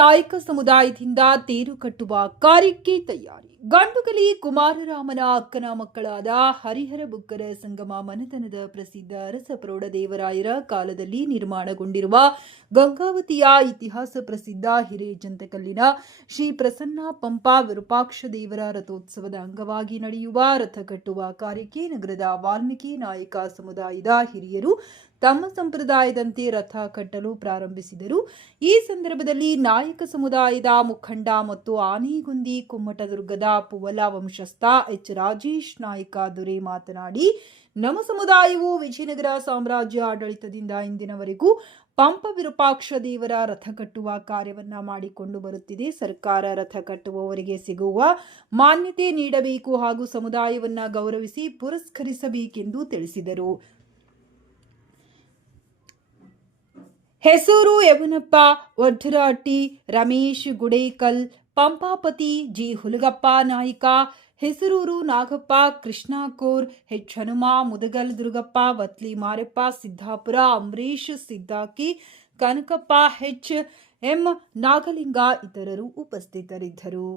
ನಾಯಕ ಸಮುದಾಯದಿಂದ ತೇರು ಕಟ್ಟುವ ಕಾರ್ಯಕ್ಕೆ ತಯಾರಿ. ಗಂಡುಗಲಿ ಕುಮಾರರಾಮನ ಅಕ್ಕನ ಮಕ್ಕಳಾದ ಹರಿಹರ ಬುಕ್ಕರ ಸಂಗಮ ಮನೆತನದ ಪ್ರಸಿದ್ಧ ಅರಸ ಪ್ರೌಢದೇವರಾಯರ ಕಾಲದಲ್ಲಿ ನಿರ್ಮಾಣಗೊಂಡಿರುವ ಗಂಗಾವತಿಯ ಇತಿಹಾಸ ಪ್ರಸಿದ್ಧ ಹಿರೇಜಂತಕಲ್ಲಿನ ಶ್ರೀ ಪ್ರಸನ್ನ ಪಂಪಾ ವಿರೂಪಾಕ್ಷ ದೇವರ ರಥೋತ್ಸವದ ಅಂಗವಾಗಿ ನಡೆಯುವ ರಥ ಕಟ್ಟುವ ಕಾರ್ಯಕ್ಕೆ ನಗರದ ವಾಲ್ಮೀಕಿ ನಾಯಕ ಸಮುದಾಯದ ಹಿರಿಯರು ತಮ್ಮ ಸಂಪ್ರದಾಯದಂತೆ ರಥ ಕಟ್ಟಲು ಪ್ರಾರಂಭಿಸಿದರು. ಈ ಸಂದರ್ಭದಲ್ಲಿ ನಾಯಕ ಸಮುದಾಯದ ಮುಖಂಡ ಮತ್ತು ಆನೆಗುಂದಿ ಕುಮ್ಮಟದುರ್ಗದ ಪುವಲ ವಂಶಸ್ಥ ಎಚ್ ರಾಜೇಶ್ ನಾಯಕ ದೊರೆ ಮಾತನಾಡಿ, ನಮ್ಮ ಸಮುದಾಯವು ವಿಜಯನಗರ ಸಾಮ್ರಾಜ್ಯ ಆಡಳಿತದಿಂದ ಇಂದಿನವರೆಗೂ ಪಂಪ ವಿರೂಪಾಕ್ಷ ದೇವರ ರಥ ಕಟ್ಟುವ ಕಾರ್ಯವನ್ನ ಮಾಡಿಕೊಂಡು ಬರುತ್ತಿದೆ. ಸರ್ಕಾರ ರಥ ಕಟ್ಟುವವರಿಗೆ ಸಿಗುವ ಮಾನ್ಯತೆ ನೀಡಬೇಕು ಹಾಗೂ ಸಮುದಾಯವನ್ನ ಗೌರವಿಸಿ ಪುರಸ್ಕರಿಸಬೇಕೆಂದು ತಿಳಿಸಿದರು. ಹೆಸೂರು ಯಮನಪ್ಪ ಒಡ್ಡರಹಟ್ಟಿ, ರಮೇಶ್ ಗುಡೇಕಲ್, ಪಂಪಾಪತಿ, ಜಿ ಹುಲಗಪ್ಪ ನಾಯ್ಕ, ಹೆಸರೂರು ನಾಗಪ್ಪ, ಕೃಷ್ಣಾಕೋರ್, ಹೆಚ್ ಹನುಮ, ಮುದಗಲ್ ದುರ್ಗಪ್ಪ, ವತ್ಲಿ ಮಾರೆಪ್ಪ, ಸಿದ್ದಾಪುರ, ಅಂಬರೀಶ್ ಸಿದ್ದಾಕಿ, ಕನಕಪ್ಪ, ಹೆಚ್ ಎಂ ನಾಗಲಿಂಗ ಇತರರು ಉಪಸ್ಥಿತರಿದ್ದರು.